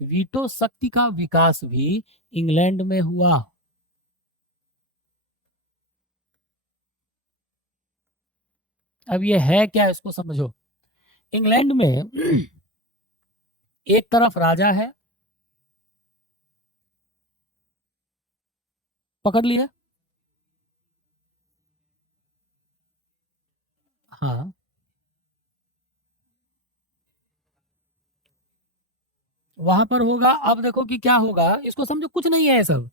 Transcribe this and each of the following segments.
Veto शक्ति का विकास भी इंग्लैंड में हुआ। अब ये है क्या, इसको समझो। इंग्लैंड में एक तरफ राजा है, पकड़ लिया। हाँ, वहां पर होगा। अब देखो कि क्या होगा, इसको समझो, कुछ नहीं है ये सब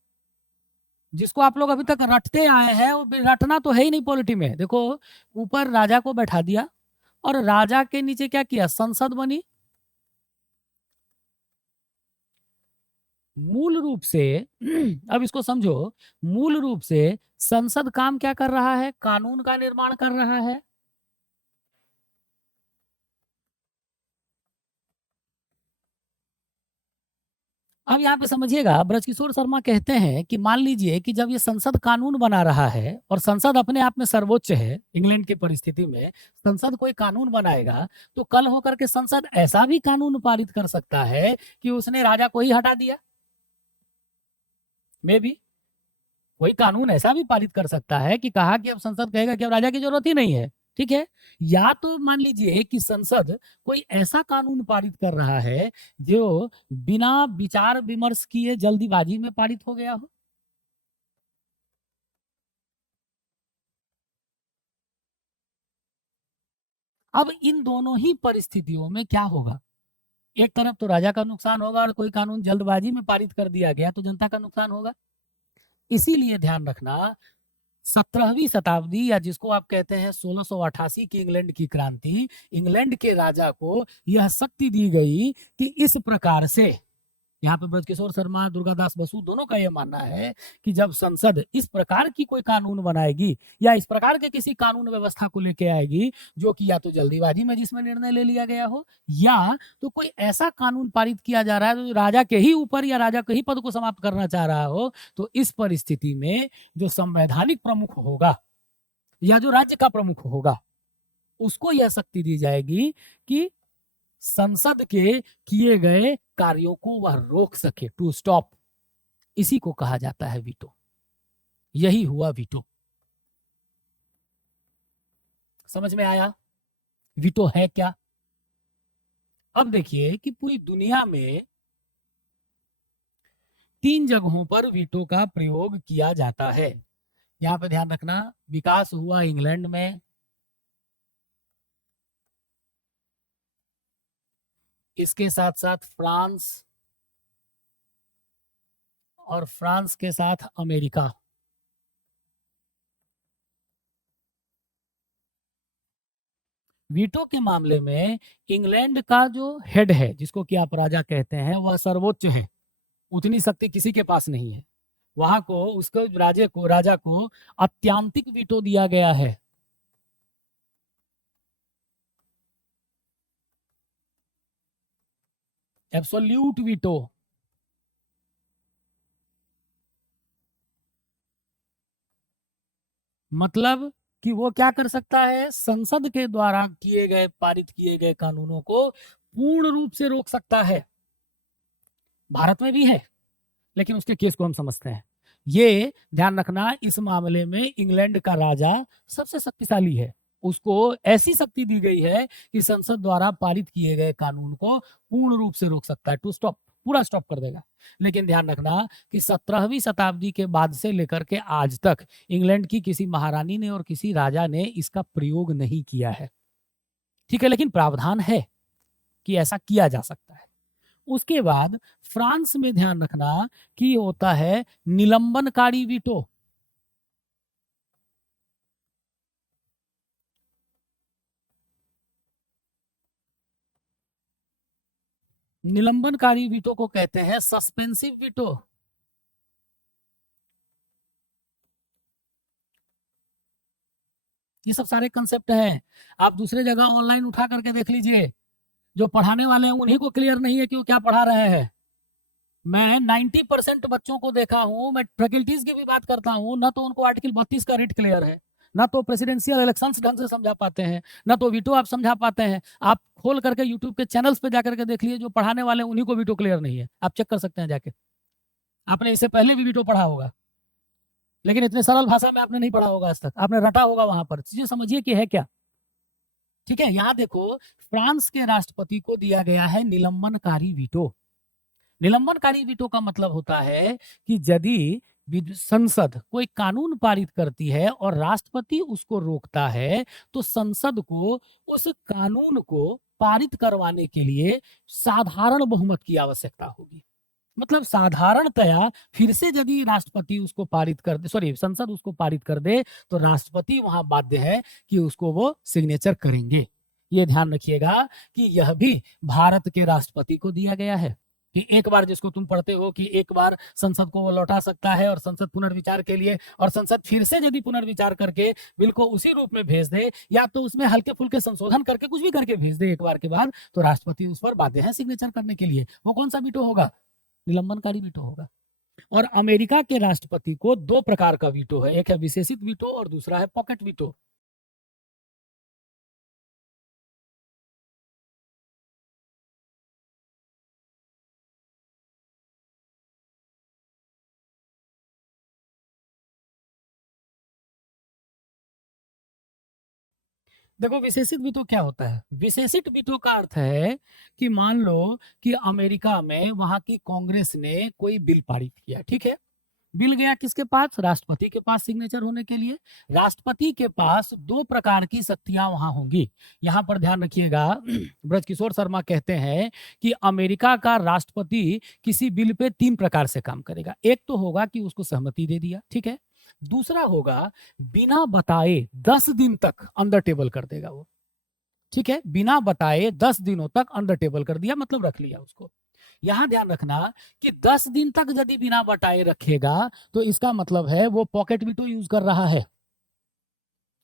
जिसको आप लोग अभी तक रटते आए हैं, वो रटना तो है ही नहीं पॉलिटी में। देखो, ऊपर राजा को बैठा दिया और राजा के नीचे क्या किया, संसद बनी। मूल रूप से अब इसको समझो, मूल रूप से संसद काम क्या कर रहा है, कानून का निर्माण कर रहा है। अब यहाँ पे समझिएगा, ब्रजकिशोर शर्मा कहते हैं कि मान लीजिए कि जब ये संसद कानून बना रहा है, और संसद अपने आप में सर्वोच्च है, इंग्लैंड की परिस्थिति में संसद कोई कानून बनाएगा, तो कल होकर के संसद ऐसा भी कानून पारित कर सकता है कि उसने राजा को ही हटा दिया। मे भी कोई कानून ऐसा भी पारित कर सकता है कि कहा कि अब संसद कहेगा कि अब राजा की जरूरत ही नहीं है। ठीक है। या तो मान लीजिए कि संसद कोई ऐसा कानून पारित कर रहा है जो बिना विचार विमर्श किए जल्दीबाजी में पारित हो गया हो। अब इन दोनों ही परिस्थितियों में क्या होगा, एक तरफ तो राजा का नुकसान होगा, और कोई कानून जल्दबाजी में पारित कर दिया गया तो जनता का नुकसान होगा। इसीलिए ध्यान रखना, 17वीं शताब्दी, या जिसको आप कहते हैं 1688 की इंग्लैंड की क्रांति, इंग्लैंड के राजा को यह शक्ति दी गई कि इस प्रकार से, यहाँ पे ब्रजकिशोर शर्मा, दुर्गादास बसु दोनों का यह मानना है कि जब संसद इस प्रकार की कोई कानून बनाएगी या इस प्रकार के किसी कानून व्यवस्था को लेके आएगी जो कि या तो जल्दीबाजी में जिसमें निर्णय ले लिया गया हो, या तो कोई ऐसा कानून पारित किया जा रहा है जो राजा के ही ऊपर या राजा के ही पद को समाप्त करना चाह रहा हो, तो इस परिस्थिति में जो संवैधानिक प्रमुख होगा या जो राज्य का प्रमुख होगा, उसको यह शक्ति दी जाएगी कि संसद के किए गए कार्यों को वह रोक सके, टू स्टॉप। इसी को कहा जाता है वीटो। यही हुआ वीटो। समझ में आया वीटो है क्या? अब देखिए कि पूरी दुनिया में 3 जगहों पर वीटो का प्रयोग किया जाता है। यहां पे ध्यान रखना, विकास हुआ इंग्लैंड में, इसके साथ साथ फ्रांस, और फ्रांस के साथ अमेरिका। वीटो के मामले में इंग्लैंड का जो हेड है, जिसको कि आप राजा कहते हैं, वह सर्वोच्च है। उतनी शक्ति किसी के पास नहीं है। वहां को उसको राजा को अत्यांतिक वीटो दिया गया है। Absolute veto. मतलब कि वो क्या कर सकता है, संसद के द्वारा किए गए, पारित किए गए कानूनों को पूर्ण रूप से रोक सकता है। भारत में भी है, लेकिन उसके केस को हम समझते हैं। ये ध्यान रखना, इस मामले में इंग्लैंड का राजा सबसे शक्तिशाली है। उसको ऐसी शक्ति दी गई है कि संसद द्वारा पारित किए गए कानून को पूर्ण रूप से रोक सकता है, टू स्टॉप, पूरा स्टॉप कर देगा। लेकिन ध्यान रखना कि 17वीं शताब्दी के बाद से लेकर के आज तक इंग्लैंड की किसी महारानी ने और किसी राजा ने इसका प्रयोग नहीं किया है। ठीक है, लेकिन प्रावधान है कि ऐसा किया जा सकता है। उसके बाद फ्रांस में ध्यान रखना कि होता है निलंबनकारी वीटो। निलंबनकारी वीटो को कहते हैं सस्पेंसिव वीटो। ये सब सारे कंसेप्ट हैं, आप दूसरे जगह ऑनलाइन उठा करके देख लीजिए। जो पढ़ाने वाले हैं उन्हीं को क्लियर नहीं है कि वो क्या पढ़ा रहे हैं। मैं 90% बच्चों को देखा हूं, मैं फैकल्टीज की भी बात करता हूं ना, तो उनको आर्टिकल 32 का रिट क्लियर है, ना तो प्रेसिडेंशियल इलेक्शंस ढंग से समझा पाते हैं, ना तो वीटो आप समझा पाते हैं। आप खोल करके यूट्यूब के चैनल्स पे जाकर के देख लीजिए, जो पढ़ाने वाले उन्हीं को वीटो क्लियर नहीं है, आप चेक कर सकते हैं जाके। आपने इससे पहले भी वीटो पढ़ा होगा, लेकिन इतने सरल भाषा में आपने नहीं पढ़ा होगा आज तक, आपने रटा होगा वहां पर। चीजें समझिए कि है क्या। ठीक है, यहाँ देखो, फ्रांस के राष्ट्रपति को दिया गया है निलंबनकारी वीटो। निलंबनकारी वीटो का मतलब होता है कि यदि संसद कोई कानून पारित करती है और राष्ट्रपति उसको रोकता है, तो संसद को उस कानून को पारित करवाने के लिए साधारण बहुमत की आवश्यकता होगी। मतलब साधारणतया फिर से यदि राष्ट्रपति उसको पारित कर दे, सॉरी संसद उसको पारित कर दे, तो राष्ट्रपति वहां बाध्य है कि उसको वो सिग्नेचर करेंगे। ये ध्यान रखिएगा कि यह भी भारत के राष्ट्रपति को दिया गया है कि एक बार, जिसको तुम पढ़ते हो कि एक बार संसद को वो लौटा सकता है और संसद पुनर्विचार के लिए, और संसद फिर से यदि पुनर्विचार करके बिल को उसी रूप में भेज दे या तो उसमें हल्के फुल्के संशोधन करके कुछ भी करके भेज दे एक बार के बाद, तो राष्ट्रपति उस पर बाध्य है सिग्नेचर करने के लिए। वो कौन सा वीटो होगा? निलंबनकारी वीटो होगा। और अमेरिका के राष्ट्रपति को दो प्रकार का वीटो है, एक है विशेषित वीटो और दूसरा है पॉकेट वीटो। देखो, विशेषित वीटो क्या होता है? विशेषित वीटो का अर्थ है कि मान लो कि अमेरिका में वहां की कांग्रेस ने कोई बिल पारित किया, ठीक है, बिल गया किसके पास? राष्ट्रपति के पास सिग्नेचर होने के लिए। राष्ट्रपति के पास दो प्रकार की शक्तियां वहां होंगी। यहां पर ध्यान रखिएगा, ब्रजकिशोर शर्मा कहते हैं कि अमेरिका का राष्ट्रपति किसी बिल पे तीन प्रकार से काम करेगा। एक तो होगा कि उसको सहमति दे दिया, ठीक है। दूसरा होगा बिना बताए 10 दिन तक अंडर टेबल कर देगा वो, ठीक है, बिना बताए 10 दिनों तक अंडर टेबल कर दिया, मतलब रख लिया उसको। यहां ध्यान रखना कि 10 दिन तक यदि बिना बताए रखेगा, तो इसका मतलब है वो पॉकेट वीटो यूज कर रहा है।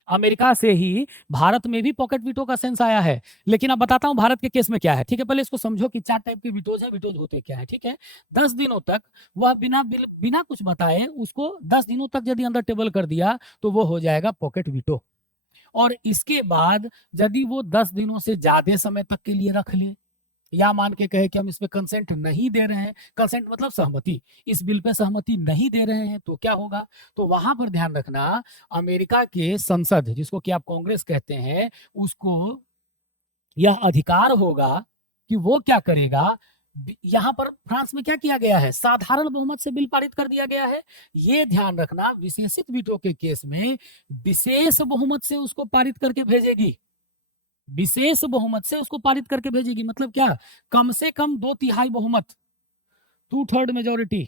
अमेरिका से ही भारत में भी पॉकेट वीटो का सेंस आया है। लेकिन अब बताता हूं भारत के केस में क्या है, ठीक है। पहले इसको समझो कि चार टाइप के वीटोज है, वीटोज होते क्या है, ठीक है। 10 दिनों तक वह बिना कुछ बताए उसको 10 दिनों तक यदि अंदर टेबल कर दिया, तो वो हो जाएगा पॉकेट वीटो। और इसके बाद यदि वो 10 दिनों से ज्यादा समय तक के लिए रख ले, या मान के कहे कि हम इसमें कंसेंट नहीं दे रहे हैं, कंसेंट मतलब सहमति, इस बिल पे सहमति नहीं दे रहे हैं, तो क्या होगा? तो वहां पर ध्यान रखना, अमेरिका के संसद, जिसको कि आप कांग्रेस कहते हैं, उसको यह अधिकार होगा कि वो क्या करेगा। यहां पर फ्रांस में क्या किया गया है? साधारण बहुमत से बिल पारित कर दिया गया है। ये ध्यान रखना, विशेषित वीटो के केस में विशेष बहुमत से उसको पारित करके भेजेगी, विशेष बहुमत से उसको पारित करके भेजेगी। मतलब क्या? कम से कम 2/3 बहुमत, 2/3 मेजोरिटी,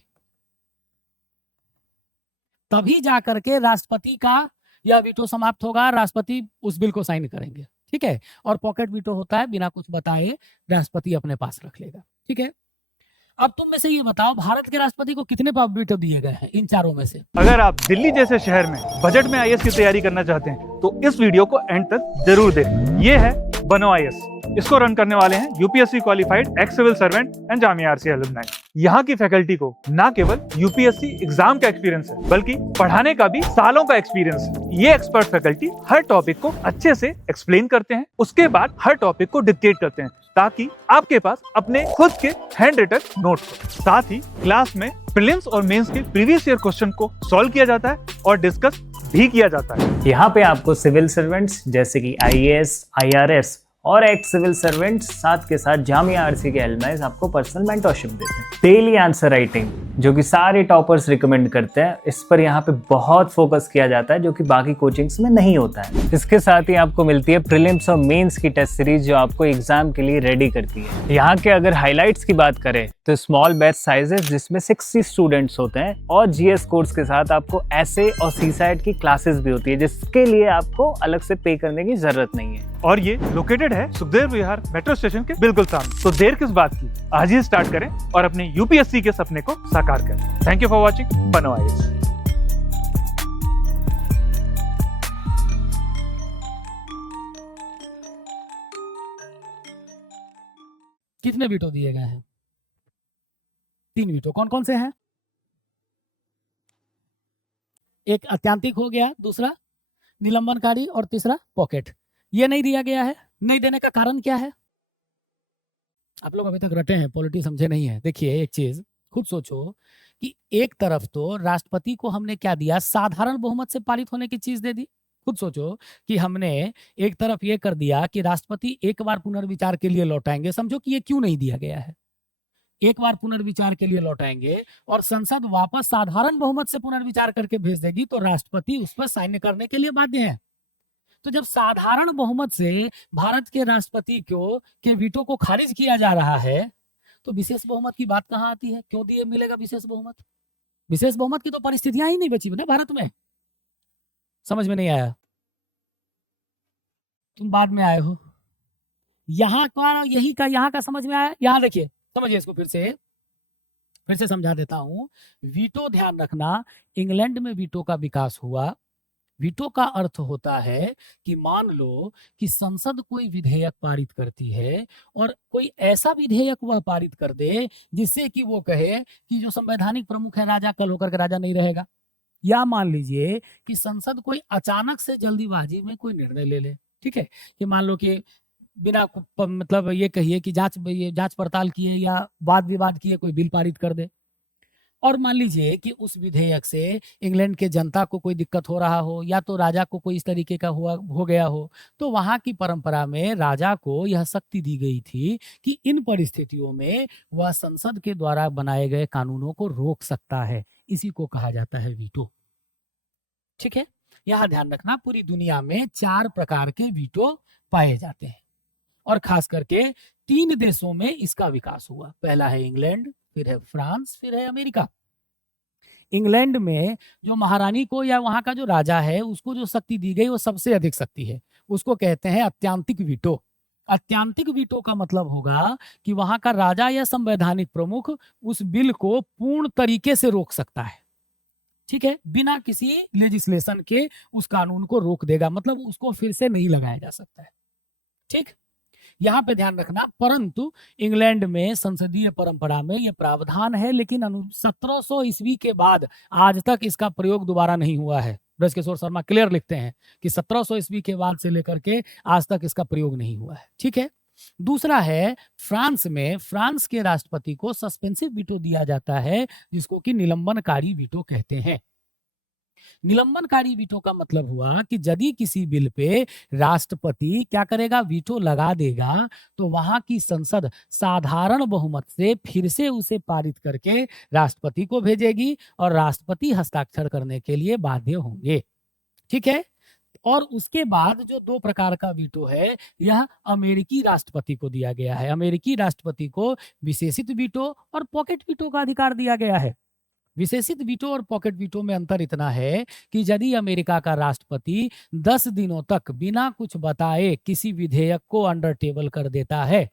तभी जाकर के राष्ट्रपति का यह वीटो समाप्त होगा, राष्ट्रपति उस बिल को साइन करेंगे, ठीक है। और पॉकेट वीटो होता है बिना कुछ बताए राष्ट्रपति अपने पास रख लेगा, ठीक है। अब तुम में से ये बताओ, भारत के राष्ट्रपति को कितने वीटो दिए गए हैं इन चारों में से? अगर आप दिल्ली जैसे शहर में बजट में आईएएस की तैयारी करना चाहते हैं, तो इस वीडियो को एंड तक जरूर देखें। ये है बनो आईएएस। इसको रन करने वाले हैं UPSC qualified ex civil servant and Jamia RC alumni. यहाँ की फैकल्टी को ना केवल यूपीएससी एग्जाम का एक्सपीरियंस है, बल्कि पढ़ाने का भी सालों का एक्सपीरियंस है। ये एक्सपर्ट फैकल्टी हर टॉपिक को अच्छे से एक्सप्लेन करते हैं, उसके बाद हर टॉपिक को डिक्टेट करते हैं, ताकि आपके पास अपने खुद के हैंड रिटन नोट्स हो। साथ ही क्लास में प्रीलिम्स और मेंस के प्रीवियस ईयर क्वेश्चन को सॉल्व किया जाता है और डिस्कस भी किया जाता है। यहाँ पे आपको सिविल सर्वेंट्स जैसे कि आईएएस, आईआरएस और एक्स सिविल सर्वेंट्स साथ के साथ जामिया आरसी के एलुमनाइज आपको पर्सनल मेंटरशिप देते हैं। डेली आंसर राइटिंग जो कि सारे टॉपर्स रिकमेंड करते हैं, इस पर यहाँ पे बहुत फोकस किया जाता है, जो कि बाकी कोचिंग्स में नहीं होता है। इसके साथ ही आपको मिलती है प्रीलिम्स और मेंस की टेस्ट सीरीज, जो आपको एग्जाम के लिए रेडी करती है। यहाँ के अगर हाईलाइट्स की बात करें तो स्मॉल बैच साइजेस जिसमें 60 स्टूडेंट्स होते हैं, और जीएस कोर्स के साथ आपको ऐसे और सीसाइट की क्लासेस भी होती है, जिसके लिए आपको अलग से पे करने की जरूरत नहीं है। और ये लोकेटेड है सुखदेव विहार मेट्रो स्टेशन के बिल्कुल सामने। तो देर किस बात की, आज ही स्टार्ट करें और अपने यूपीएससी के सपने को साकार करें। थैंक यू फॉर वॉचिंग बनो आईएएस। कितने वीटो दिए गए हैं? 3 वीटो। कौन कौन से हैं? एक अत्यांतिक हो गया, दूसरा निलंबनकारी और तीसरा पॉकेट। ये नहीं दिया गया है। नहीं देने का कारण क्या है? आप लोग अभी तक रटे हैं, पॉलिटी समझे नहीं है। देखिए एक चीज खुद सोचो कि एक तरफ तो राष्ट्रपति को हमने क्या दिया, साधारण बहुमत से पारित होने की चीज दे दी। खुद सोचो कि हमने एक तरफ ये कर दिया कि राष्ट्रपति एक बार पुनर्विचार के लिए लौटाएंगे। समझो कि ये क्यों नहीं दिया गया है। एक बार पुनर्विचार के लिए लौटाएंगे और संसद वापस साधारण बहुमत से पुनर्विचार करके भेज देगी तो राष्ट्रपति उस पर साइन करने के लिए बाध्य है। तो जब साधारण बहुमत से भारत के राष्ट्रपति के वीटो को खारिज किया जा रहा है तो विशेष बहुमत की बात कहां आती है? क्यों दिए मिलेगा विशेष बहुमत? विशेष बहुमत की तो परिस्थितियां ही नहीं बची ना भारत में। समझ में नहीं आया? तुम बाद में आए हो। यहाँ का समझ में आया? यहाँ देखिए, समझिए इसको फिर से समझा देता हूं। वीटो, ध्यान रखना, इंग्लैंड में वीटो का विकास हुआ। वीटो का अर्थ होता है कि मान लो कि संसद कोई विधेयक पारित करती है और कोई ऐसा विधेयक वह पारित कर दे जिससे कि वो कहे कि जो संवैधानिक प्रमुख है राजा, कल होकर के राजा नहीं रहेगा। या मान लीजिए कि संसद कोई अचानक से जल्दीबाजी में कोई निर्णय ले ले। ठीक है, कि मान लो कि बिना मतलब ये कहिए कि जांच पड़ताल किए या वाद विवाद किए कोई बिल पारित कर दे। और मान लीजिए कि उस विधेयक से इंग्लैंड के जनता को कोई दिक्कत हो रहा हो या तो राजा को कोई इस तरीके का हो गया हो, तो वहां की परंपरा में राजा को यह शक्ति दी गई थी कि इन परिस्थितियों में वह संसद के द्वारा बनाए गए कानूनों को रोक सकता है। इसी को कहा जाता है वीटो। ठीक है, यहां ध्यान रखना, पूरी दुनिया में 4 प्रकार के वीटो पाए जाते हैं और खास करके 3 देशों में इसका विकास हुआ। पहला है इंग्लैंड, फिर है फ्रांस, फिर है अमेरिका। इंग्लैंड में जो महारानी को या वहां का जो राजा है उसको जो शक्ति दी गई वो सबसे अधिक शक्ति है। उसको कहते हैं अत्यंतिक वीटो। अत्यंतिक वीटो का मतलब होगा कि वहां का राजा या संवैधानिक प्रमुख उस बिल को पूर्ण तरीके से रोक सकता है। ठीक है, बिना किसी लेजिस्लेशन के उस कानून को रोक देगा, मतलब उसको फिर से नहीं लगाया जा सकता है। ठीक, यहाँ पे ध्यान रखना, परंतु इंग्लैंड में संसदीय परंपरा में यह प्रावधान है, लेकिन 1700 ईस्वी के बाद आज तक इसका प्रयोग दोबारा नहीं हुआ है। ब्रजकिशोर शर्मा क्लियर लिखते हैं कि 1700 ईस्वी के बाद से लेकर के आज तक इसका प्रयोग नहीं हुआ है। ठीक है, दूसरा है फ्रांस में, फ्रांस के राष्ट्रपति को सस्पेंसिव वीटो दिया जाता है जिसको कि निलंबनकारी वीटो कहते हैं। निलंबनकारी वीटो का मतलब हुआ कि यदि किसी बिल पे राष्ट्रपति क्या करेगा, वीटो लगा देगा, तो वहां की संसद साधारण बहुमत से फिर से उसे पारित करके राष्ट्रपति को भेजेगी और राष्ट्रपति हस्ताक्षर करने के लिए बाध्य होंगे। ठीक है, और उसके बाद जो 2 प्रकार का वीटो है यह अमेरिकी राष्ट्रपति को दिया गया है। अमेरिकी राष्ट्रपति को विशेषित वीटो और पॉकेट वीटो का अधिकार दिया गया है। विशेषित वीटो और पॉकेट वीटो में अंतर इतना है कि यदि अमेरिका का राष्ट्रपति 10 दिनों तक बिना कुछ बताए किसी विधेयक को अंडर टेबल कर देता है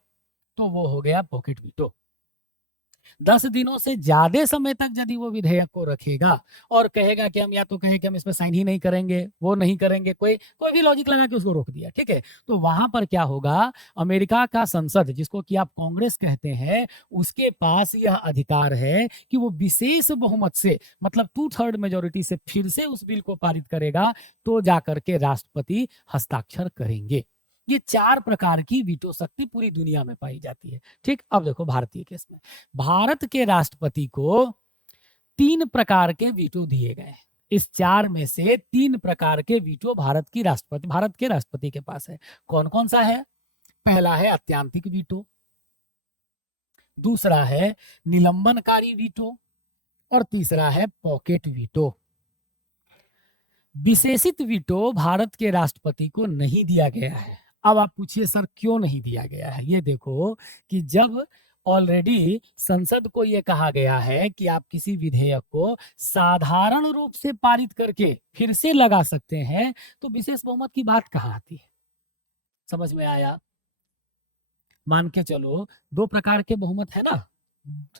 तो वो हो गया पॉकेट वीटो। 10 दिनों से ज्यादा समय तक यदि वो विधेयक को रखेगा और कहेगा कि हम या तो कहे कि हम इस पर साइन ही नहीं करेंगे, वो नहीं करेंगे, कोई भी लॉजिक लगा के उसको रोक दिया। ठीक है, तो वहां पर क्या होगा, अमेरिका का संसद जिसको कि आप कांग्रेस कहते हैं, उसके पास यह अधिकार है कि वो विशेष बहुमत से, मतलब 2/3 मेजोरिटी से फिर से उस बिल को पारित करेगा तो जाकर के राष्ट्रपति हस्ताक्षर करेंगे। ये 4 प्रकार की वीटो शक्ति पूरी दुनिया में पाई जाती है। ठीक, अब देखो भारतीय केस में, भारत के राष्ट्रपति को 3 प्रकार के वीटो दिए गए। इस 4 में से 3 प्रकार के वीटो भारत के राष्ट्रपति के पास है। कौन कौन सा है? पहला है अत्यंतिक वीटो, दूसरा है निलंबनकारी वीटो और तीसरा है पॉकेट वीटो। विशेषित वीटो भारत के राष्ट्रपति को नहीं दिया गया है। अब आप पूछिए सर क्यों नहीं दिया गया है? ये देखो कि जब ऑलरेडी संसद को यह कहा गया है कि आप किसी विधेयक को साधारण रूप से पारित करके फिर से लगा सकते हैं, तो विशेष बहुमत की बात कहाँ आती है? समझ में आया? मान के चलो 2 प्रकार के बहुमत है ना,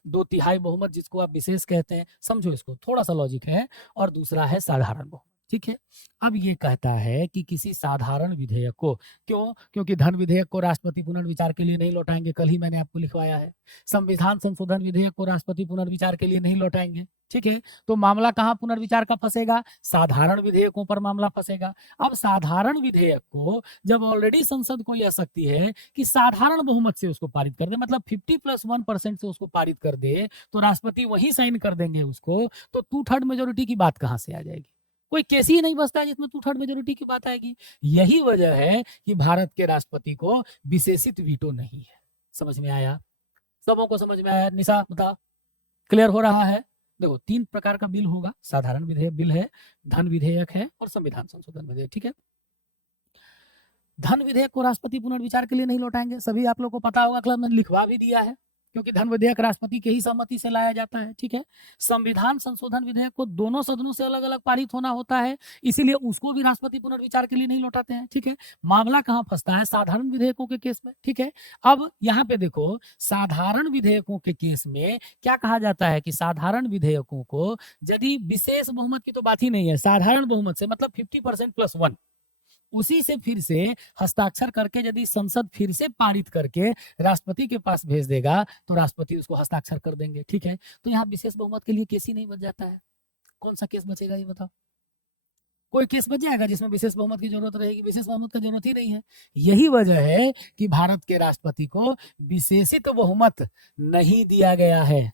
2/3 बहुमत जिसको आप विशेष कहते हैं, समझो इसको, थोड़ा सा लॉजिक है, और दूसरा है साधारण बहुमत। ठीक है। अब ये कहता है कि किसी साधारण विधेयक को, क्यों? क्योंकि धन विधेयक को राष्ट्रपति पुनर्विचार के लिए नहीं लौटाएंगे, कल ही मैंने आपको लिखवाया है। संविधान संशोधन विधेयक को राष्ट्रपति पुनर्विचार के लिए नहीं लौटाएंगे, ठीक है। तो मामला कहाँ पुनर्विचार का फंसेगा? साधारण विधेयकों पर मामला फंसेगा। अब साधारण विधेयक को जब ऑलरेडी संसद को यह शक्ति है कि साधारण बहुमत से उसको पारित कर दे, मतलब 50+1% से उसको पारित कर दे, तो राष्ट्रपति वही साइन कर देंगे उसको, तो 2/3 मेजोरिटी की बात कहाँ से आ जाएगी? कोई केस ही नहीं बचता है जिसमें 2/3 मेजोरिटी की बात आएगी। यही वजह है कि भारत के राष्ट्रपति को विशेषित वीटो नहीं है। समझ में आया? सबों को समझ में आया? निशा बता, क्लियर हो रहा है? देखो 3 प्रकार का बिल होगा, साधारण विधेयक बिल है, धन विधेयक है और संविधान संशोधन विधेयक, ठीक है। धन विधेयक को राष्ट्रपति पुनर्विचार के लिए नहीं लौटाएंगे, सभी आप लोग को पता होगा, क्लब मैंने लिखवा भी दिया है, क्योंकि धन विधेयक राष्ट्रपति के ही सहमति से लाया जाता है, ठीक है। संविधान संशोधन विधेयक को दोनों सदनों से अलग अलग पारित होना होता है, इसीलिए उसको भी राष्ट्रपति पुनर्विचार के लिए नहीं लौटाते हैं, ठीक है। मामला कहाँ फंसता है? साधारण विधेयकों के केस में, ठीक है। अब यहाँ पे देखो, साधारण विधेयकों के केस में क्या कहा जाता है कि साधारण विधेयकों को यदि विशेष बहुमत की तो बात ही नहीं है, साधारण बहुमत से मतलब 50%+1 उसी से फिर से हस्ताक्षर करके यदि संसद फिर से पारित करके राष्ट्रपति के पास भेज देगा तो राष्ट्रपति उसको हस्ताक्षर कर देंगे, ठीक है। तो यहाँ विशेष बहुमत के लिए केस ही नहीं बच जाता है। कौन सा केस बचेगा ये बताओ? कोई केस बच जाएगा जिसमें विशेष बहुमत की जरूरत रहेगी? विशेष बहुमत की जरूरत ही नहीं है। यही वजह है कि भारत के राष्ट्रपति को विशेषित बहुमत नहीं दिया गया है।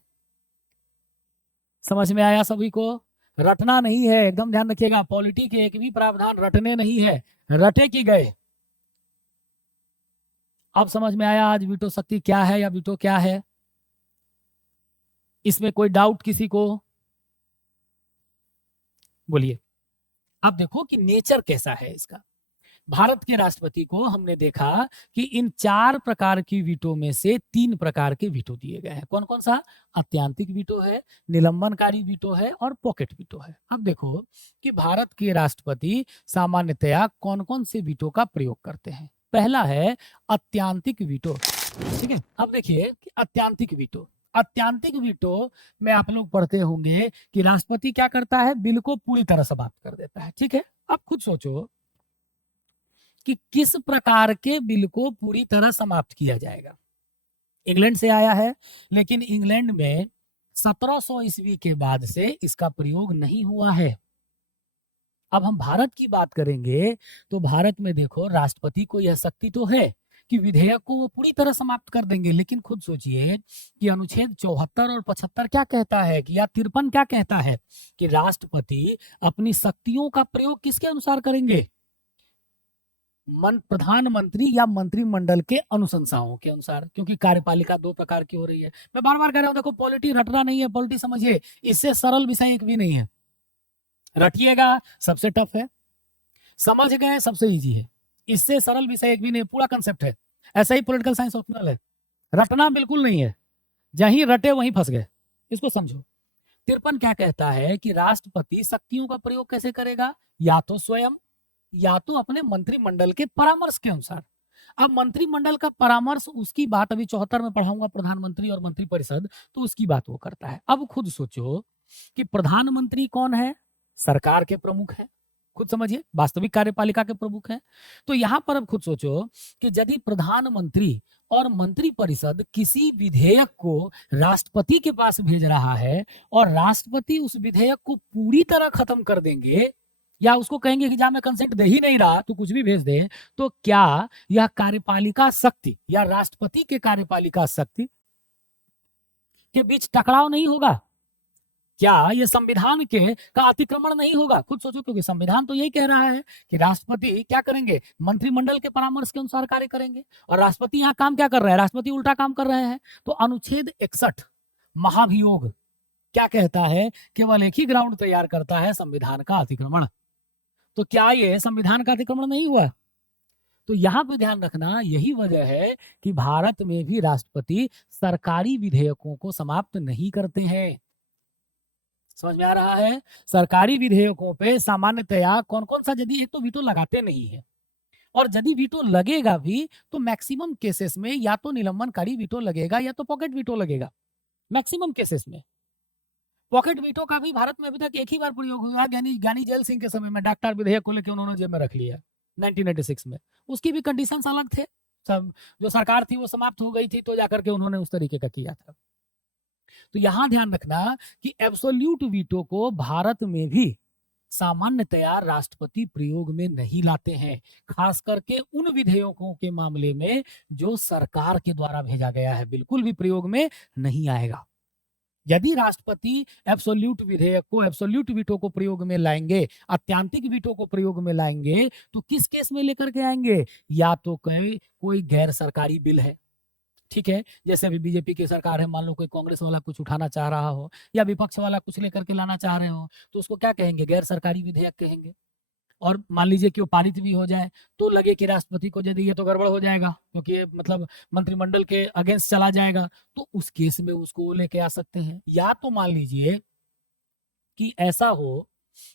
समझ में आया सभी को? रटना नहीं है, एकदम ध्यान रखिएगा। पॉलिटी के एक भी प्रावधान रटने नहीं है, रटे की गए। अब समझ में आया आज वीटो शक्ति क्या है या वीटो क्या है? इसमें कोई डाउट किसी को? बोलिए। अब देखो कि नेचर कैसा है इसका। भारत के राष्ट्रपति को हमने देखा कि इन 4 प्रकार की वीटो में से 3 प्रकार के वीटो दिए गए हैं। कौन कौन सा? अत्यांतिक वीटो है, निलंबनकारी वीटो है और पॉकेट वीटो है। अब देखो कि भारत के राष्ट्रपति सामान्यतया कौन कौन से वीटो का प्रयोग करते हैं। पहला है अत्यांतिक वीटो, ठीक है। अब देखिए कि अत्यांतिक वीटो, अत्यांतिक वीटो में आप लोग पढ़ते होंगे कि राष्ट्रपति क्या करता है? बिल को पूरी तरह समाप्त कर देता है, ठीक है। अब खुद सोचो कि किस प्रकार के बिल को पूरी तरह समाप्त किया जाएगा। इंग्लैंड से आया है, लेकिन इंग्लैंड में 1700 ईस्वी के बाद से इसका प्रयोग नहीं हुआ है। अब हम भारत की बात करेंगे तो भारत में देखो राष्ट्रपति को यह शक्ति तो है कि विधेयक को वो पूरी तरह समाप्त कर देंगे, लेकिन खुद सोचिए कि अनुच्छेद 74 और 75 क्या कहता है कि या 53 क्या कहता है कि राष्ट्रपति अपनी शक्तियों का प्रयोग किसके अनुसार करेंगे? प्रधानमंत्री या मंत्रिमंडल के अनुशंसाओं के अनुसार, क्योंकि कार्यपालिका 2 प्रकार की हो रही है। मैं बार बार कह रहा हूं, देखो पॉलिटी रटना नहीं है, पॉलिटी समझिए, इससे सरल विषय एक भी नहीं है। रटिएगा सबसे टफ है, समझ गए सबसे इजी है, इससे सरल विषय एक भी नहीं, पूरा कंसेप्ट है। ऐसा ही पॉलिटिकल साइंस ऑप्शनल है, रटना बिल्कुल नहीं है, जहीं रटे वहीं फंस गए। इसको समझो। 53 क्या कहता है कि राष्ट्रपति शक्तियों का प्रयोग कैसे करेगा? या तो स्वयं या तो अपने मंत्रिमंडल के परामर्श के अनुसार। अब मंत्रिमंडल का परामर्श, उसकी बात अभी 74 में पढ़ाऊंगा, प्रधानमंत्री और मंत्रिपरिषद, तो उसकी बात वो करता है। अब खुद सोचो कि प्रधानमंत्री कौन है? सरकार के प्रमुख है, खुद समझिए, वास्तविक कार्यपालिका के प्रमुख है। तो यहां पर अब खुद सोचो कि यदि प्रधानमंत्री और मंत्रिपरिषद किसी विधेयक को राष्ट्रपति के पास भेज रहा है और राष्ट्रपति उस विधेयक को पूरी तरह खत्म कर देंगे या उसको कहेंगे कि जा मैं कंसेंट दे ही नहीं रहा तो कुछ भी भेज दे, तो क्या यह कार्यपालिका शक्ति या राष्ट्रपति के कार्यपालिका शक्ति के बीच टकराव नहीं होगा? क्या यह संविधान के का अतिक्रमण नहीं होगा? खुद सोचो, क्योंकि संविधान तो यही कह रहा है कि राष्ट्रपति क्या करेंगे? मंत्रिमंडल के परामर्श के अनुसार कार्य करेंगे। और राष्ट्रपति यहाँ काम क्या कर रहे हैं? राष्ट्रपति उल्टा काम कर रहे हैं। तो अनुच्छेद 61 महाभियोग क्या कहता है? केवल एक ही ग्राउंड तैयार करता है, संविधान का अतिक्रमण। तो क्या ये संविधान का अतिक्रमण नहीं हुआ? तो यहां पे ध्यान रखना, यही वजह है कि भारत में भी राष्ट्रपति सरकारी विधेयकों को समाप्त नहीं करते हैं। समझ में आ रहा है? सरकारी विधेयकों पे सामान्यतया कौन कौन सा, यदि एक तो वीटो लगाते नहीं है, और यदि वीटो लगेगा भी तो मैक्सिमम केसेस में या तो निलंबनकारी वीटो लगेगा या तो पॉकेट वीटो लगेगा, मैक्सिमम केसेस में। पॉकेट वीटो का भी भारत में अभी तक एक ही बार प्रयोग हुआ, ज्ञानी जैल सिंह के समय में डाक्टर विधेयक को लेकर उन्होंने जेब में रख लिया 1986 में। उसकी भी कंडीशंस अलग थे, सब जो सरकार थी वो समाप्त हो गई थी, तो जाकर के उन्होंने उस तरीके का किया था। तो यहां ध्यान रखना कि एब्सोल्यूट वीटो को भारत में भी सामान्यतया राष्ट्रपति प्रयोग में नहीं लाते हैं, खास करके उन विधेयकों के मामले में जो सरकार के द्वारा भेजा गया है, बिल्कुल भी प्रयोग में नहीं आएगा। यदि राष्ट्रपति एब्सोल्यूट विधेयक को, एब्सोल्यूट वीटो को प्रयोग में लाएंगे, अत्यांतिक वीटो को प्रयोग में लाएंगे, तो किस केस में लेकर के आएंगे? या तो कोई गैर सरकारी बिल है, ठीक है, जैसे अभी बीजेपी की सरकार है, मान लो कोई कांग्रेस वाला कुछ उठाना चाह रहा हो या विपक्ष वाला कुछ लेकर के लाना चाह रहे हो, तो उसको क्या कहेंगे? गैर सरकारी विधेयक कहेंगे। और मान लीजिए कि वो पारित भी हो जाए, तो लगे कि राष्ट्रपति को यदि ये तो गड़बड़ हो जाएगा, क्योंकि ये मतलब मंत्रिमंडल के अगेंस्ट चला जाएगा, तो उस केस में उसको लेके आ सकते हैं। या तो मान लीजिए कि ऐसा हो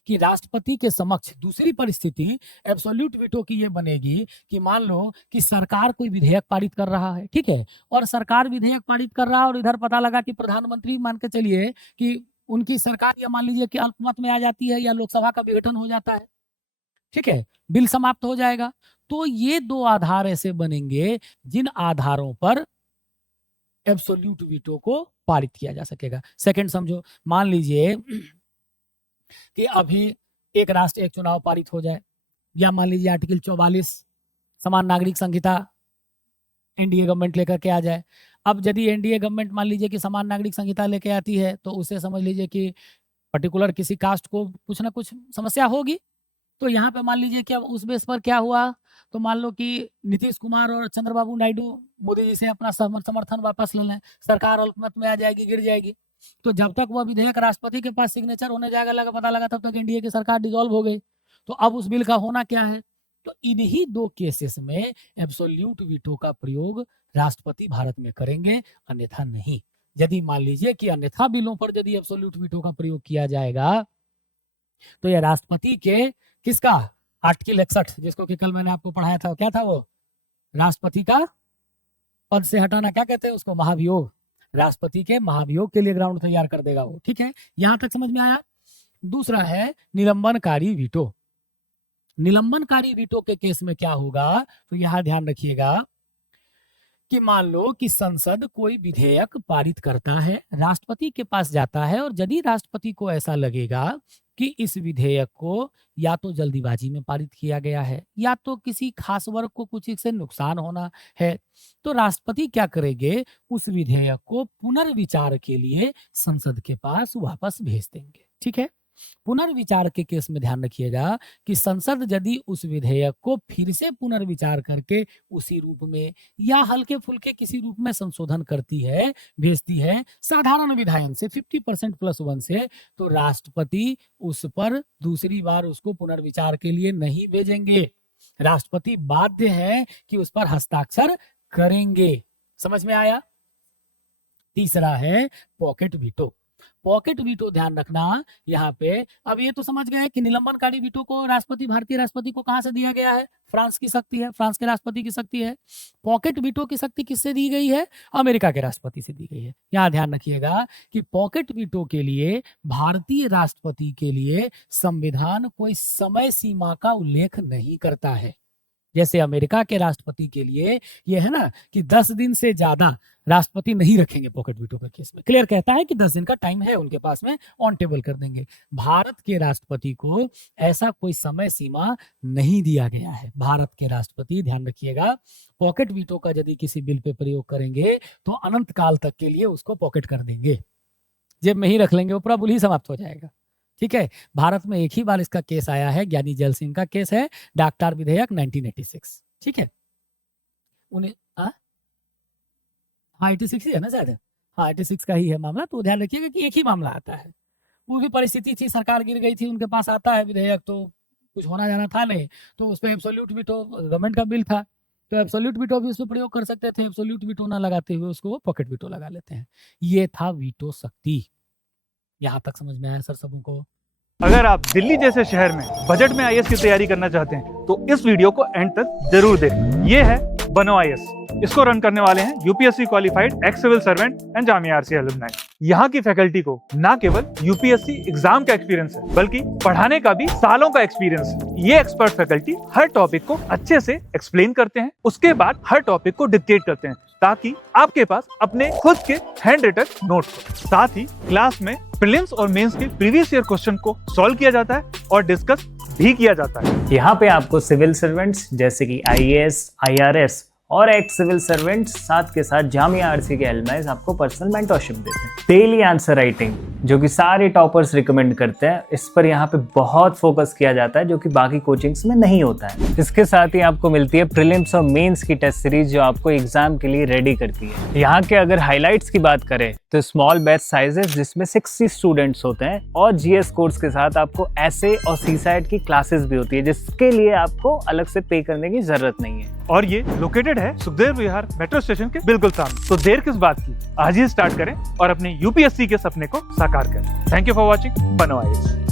कि राष्ट्रपति के समक्ष दूसरी परिस्थिति एब्सोल्यूट वीटो की ये बनेगी कि मान लो कि सरकार कोई विधेयक पारित कर रहा है, ठीक है, और सरकार विधेयक पारित कर रहा है और इधर पता लगा कि प्रधानमंत्री, मान के चलिए कि उनकी सरकार, या मान लीजिए कि अल्पमत में आ जाती है या लोकसभा का विघटन हो जाता है, ठीक है, बिल समाप्त हो जाएगा। तो ये दो आधार ऐसे बनेंगे जिन आधारों पर एब्सोल्यूट वीटो को पारित किया जा सकेगा। सेकंड समझो, मान लीजिए कि अभी एक राष्ट्र एक चुनाव पारित हो जाए, या मान लीजिए आर्टिकल 44 समान नागरिक संहिता एनडीए गवर्नमेंट लेकर के आ जाए। अब यदि एनडीए गवर्नमेंट मान लीजिए कि समान नागरिक संहिता लेके आती है, तो उसे समझ लीजिए कि पर्टिकुलर किसी कास्ट को कुछ ना कुछ समस्या होगी। तो यहाँ पे मान लीजिए कि अब उस बेस पर क्या हुआ, तो मान लो कि नीतीश कुमार और चंद्रबाबू नायडू मोदी जी से अपना समर्थन वापस ले लें, सरकार अल्पमत में आ जाएगी, गिर जाएगी। तो जब तक वह विधेयक राष्ट्रपति के पास सिग्नेचर होने जाएगा, पता लगा तब तक एनडीए की सरकार डिसॉल्व हो गई। तो अब उस बिल का होना क्या है? तो इन्हीं दो केसेस में एब्सोल्यूट वीटो का प्रयोग राष्ट्रपति भारत में करेंगे, अन्यथा नहीं। यदि मान लीजिए कि अन्यथा बिलों पर यदि एब्सोल्यूट वीटो का प्रयोग किया जाएगा, तो यह राष्ट्रपति के किसका, आर्टिकल 61, जिसको कि कल मैंने आपको पढ़ाया था, क्या था वो, राष्ट्रपति का पद से हटाना, क्या कहते हैं उसको, महाभियोग। राष्ट्रपति के महाभियोग के लिए ग्राउंड तैयार कर देगा वो, ठीक है, यहां तक समझ में आया। दूसरा है निलंबनकारी वीटो। निलंबनकारी वीटो के केस में क्या होगा, तो यहां ध्यान रखिएगा कि मान लो कि संसद कोई विधेयक पारित करता है, राष्ट्रपति के पास जाता है, और यदि राष्ट्रपति को ऐसा लगेगा कि इस विधेयक को या तो जल्दीबाजी में पारित किया गया है, या तो किसी खास वर्ग को कुछ इससे नुकसान होना है, तो राष्ट्रपति क्या करेंगे, उस विधेयक को पुनर्विचार के लिए संसद के पास वापस भेज देंगे, ठीक है। पुनर्विचार के केस में ध्यान रखिएगा कि संसद यदि उस विधेयक को फिर से पुनर्विचार करके उसी रूप में या हल्के फुल्के किसी रूप में संशोधन करती है, भेजती है साधारण विधायन से 50% + 1 से, तो राष्ट्रपति उस पर दूसरी बार उसको पुनर्विचार के लिए नहीं भेजेंगे। राष्ट्रपति बाध्य है कि उस पर हस्ताक्षर करेंगे। समझ में आया। तीसरा है पॉकेट वीटो। पॉकेट वीटो ध्यान रखना यहाँ पे, अब ये तो समझ गए कि निलंबनकारी वीटो को राष्ट्रपति, भारतीय राष्ट्रपति को कहां से दिया गया है, फ्रांस की शक्ति है, फ्रांस के राष्ट्रपति की शक्ति है। पॉकेट वीटो की शक्ति किससे दी गई है, अमेरिका के राष्ट्रपति से दी गई है। यहाँ ध्यान रखिएगा कि पॉकेट वीटो के लिए भारतीय राष्ट्रपति के लिए संविधान कोई समय सीमा का उल्लेख नहीं करता है। जैसे अमेरिका के राष्ट्रपति के लिए ये है ना कि 10 दिन से ज्यादा राष्ट्रपति नहीं रखेंगे पॉकेट वीटो के केस में, क्लियर कहता है कि 10 दिन का टाइम है उनके पास में, ऑन टेबल कर देंगे। भारत के राष्ट्रपति को ऐसा कोई समय सीमा नहीं दिया गया है। भारत के राष्ट्रपति, ध्यान रखिएगा, पॉकेट वीटो का यदि किसी बिल पे प्रयोग करेंगे तो अनंत काल तक के लिए उसको पॉकेट कर देंगे, जेब में ही रख लेंगे, वो पूरा बिल ही समाप्त हो जाएगा, ठीक है। भारत में एक ही बार इसका केस आया है, ज्ञानी जैल सिंह का केस है, डाक्टर विधेयक 1986, ठीक है। उन्हें हाँ 86 ही है ना शायद, हाँ 86 का ही है मामला। तो ध्यान रखिएगा कि एक ही मामला आता है। वो भी परिस्थिति थी, सरकार गिर गई थी, उनके पास आता है विधेयक, तो कुछ होना जाना था नहीं, तो उस पर एब्सोल्यूट वीटो, गवर्नमेंट का बिल था, तो एब्सोल्यूट वीटो भी उस पर प्रयोग कर सकते थे। एब्सोल्यूट वीटो ना लगाते हुए उसको पॉकेट वीटो लगा लेते हैं। ये था वीटो शक्ति। यहाँ तक समझ में आया सर सबों को? अगर आप दिल्ली जैसे शहर में बजट में आईएएस की तैयारी करना चाहते हैं तो इस वीडियो को एंड तक जरूर देखें। ये है बनो आईएएस। इसको रन करने वाले हैं UPSC qualified ex civil servant and Jamia RCA alumni. यहाँ की फैकल्टी को न केवल यूपीएससी एग्जाम का एक्सपीरियंस है बल्कि पढ़ाने का भी सालों का एक्सपीरियंस है। ये एक्सपर्ट फैकल्टी हर टॉपिक को अच्छे से एक्सप्लेन करते हैं, उसके बाद हर टॉपिक को डिक्टेट करते हैं ताकि आपके पास अपने खुद के हैंड रिटन नोट्स हो। साथ ही क्लास में प्रीलिम्स और मेंस के प्रीवियस ईयर क्वेश्चन को सॉल्व किया जाता है और डिस्कस भी किया जाता है। यहाँ पे आपको सिविल सर्वेंट्स जैसे कि आईएएस, आईआरएस और एक्स सिविल सर्वेंट्स साथ के साथ जामिया आरसी के एलुमनाई आपको पर्सनल मेंटरशिप देते हैं। डेली आंसर राइटिंग जो कि सारे टॉपर्स रिकमेंड करते हैं, इस पर यहाँ पे बहुत फोकस किया जाता है जो कि बाकी कोचिंग्स में नहीं होता है। इसके साथ ही आपको मिलती है प्रीलिम्स और मेंस की टेस्ट सीरीज जो आपको एग्जाम के लिए रेडी करती है। यहाँ के अगर हाईलाइट्स की बात करें तो स्मॉल बैच साइजेस जिसमें 60 स्टूडेंट्स होते हैं और जीएस कोर्स के साथ आपको एसए और सीसाइट की क्लासेस भी होती है जिसके लिए आपको अलग से पे करने की जरूरत नहीं है। और ये लोकेटेड है सुखदेव विहार मेट्रो स्टेशन के बिल्कुल सामने। तो देर किस बात की, आज ही स्टार्ट करें और अपने यूपीएससी के सपने को साकार करें। थैंक यू फॉर वॉचिंग बनो आईएएस।